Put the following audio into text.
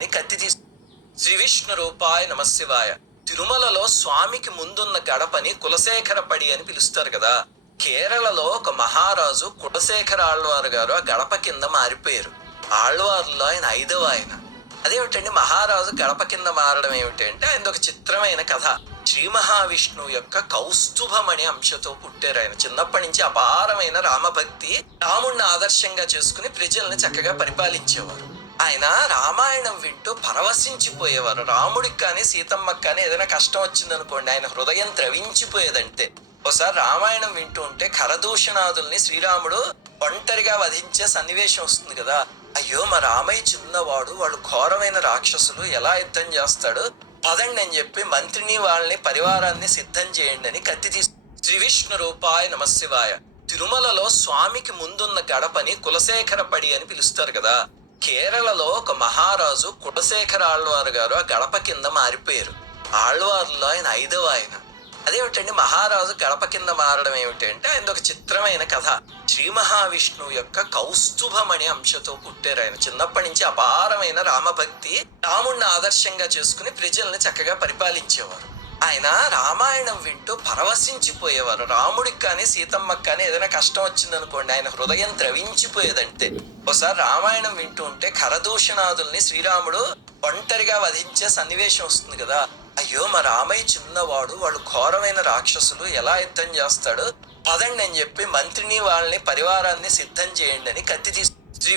కత్తి తీసి శ్రీ విష్ణు రూపాయ నమశివాయ. తిరుమలలో స్వామికి ముందున్న గడపని కులశేఖర పడి అని పిలుస్తారు కదా. కేరళలో ఒక మహారాజు కులశేఖర ఆళ్వారు గారు ఆ గడప కింద మారిపోయారు. ఆళ్వార్లో ఆయన 5వ ఆయన. అదేమిటండి మహారాజు గడప కింద మారడం ఏమిటి అంటే ఆయన ఒక చిత్రమైన కథ. శ్రీ మహావిష్ణువు యొక్క కౌస్తుభమణి అంశతో పుట్టారు ఆయన. చిన్నప్పటి నుంచి అపారమైన రామభక్తి, రాముణ్ణి ఆదర్శంగా చేసుకుని ప్రజల్ని చక్కగా పరిపాలించేవారు. ఆయన రామాయణం వింటూ పరవశించిపోయేవారు. రాముడికి కానీ సీతమ్మకి కానీ ఏదైనా కష్టం వచ్చిందనుకోండి ఆయన హృదయం ద్రవించిపోయేదంటే. ఒకసారి రామాయణం వింటూ ఉంటే ఖరదూషణాదుల్ని శ్రీరాముడు ఒంటరిగా వధించే సన్నివేశం వస్తుంది కదా. అయ్యో మా రామయ్య చిన్నవాడు, వాళ్ళు ఘోరమైన రాక్షసులు, ఎలా యుద్ధం చేస్తాడు, పదండి అని చెప్పి మంత్రిని వాళ్ళని పరివారాన్ని సిద్ధం చేయండి అని కత్తి తీసి శ్రీ విష్ణు రూపాయ నమశివాయ. తిరుమలలో స్వామికి ముందున్న గడపని కులశేఖర పడి అని పిలుస్తారు కదా. కేరళలో ఒక మహారాజు కులశేఖర ఆళ్వారు గారు ఆ గడప కింద మారిపోయారు. ఆళ్వార్లో ఆయన 5వ ఆయన. అదేమిటండి మహారాజు గడప కింద మారడం ఏమిటి అంటే ఆయన ఒక చిత్రమైన కథ. శ్రీ మహావిష్ణువు యొక్క కౌస్తుభమణి అంశతో పుట్టారు ఆయన. చిన్నప్పటి నుంచి అపారమైన రామభక్తి, రాముణ్ణి ఆదర్శంగా చేసుకుని ప్రజల్ని చక్కగా పరిపాలించేవారు. ఆయన రామాయణం వింటూ పరవశించిపోయేవారు. రాముడికి కానీ సీతమ్మకి కానీ ఏదైనా కష్టం వచ్చిందనుకోండి ఆయన హృదయం ద్రవించిపోయేదంటే. ఒకసారి రామాయణం వింటూ ఉంటే ఖరదూషణాదుల్ని శ్రీరాముడు ఒంటరిగా వధించే సన్నివేశం వస్తుంది కదా. అయ్యో మా రామయ్య చిన్నవాడు, వాళ్ళు ఘోరమైన రాక్షసులు, ఎలా యుద్ధం చేస్తాడు, పదండి అని చెప్పి మంత్రిని వాళ్ళని పరివారాన్ని సిద్ధం చేయండి అని కత్తి తీసి శ్రీ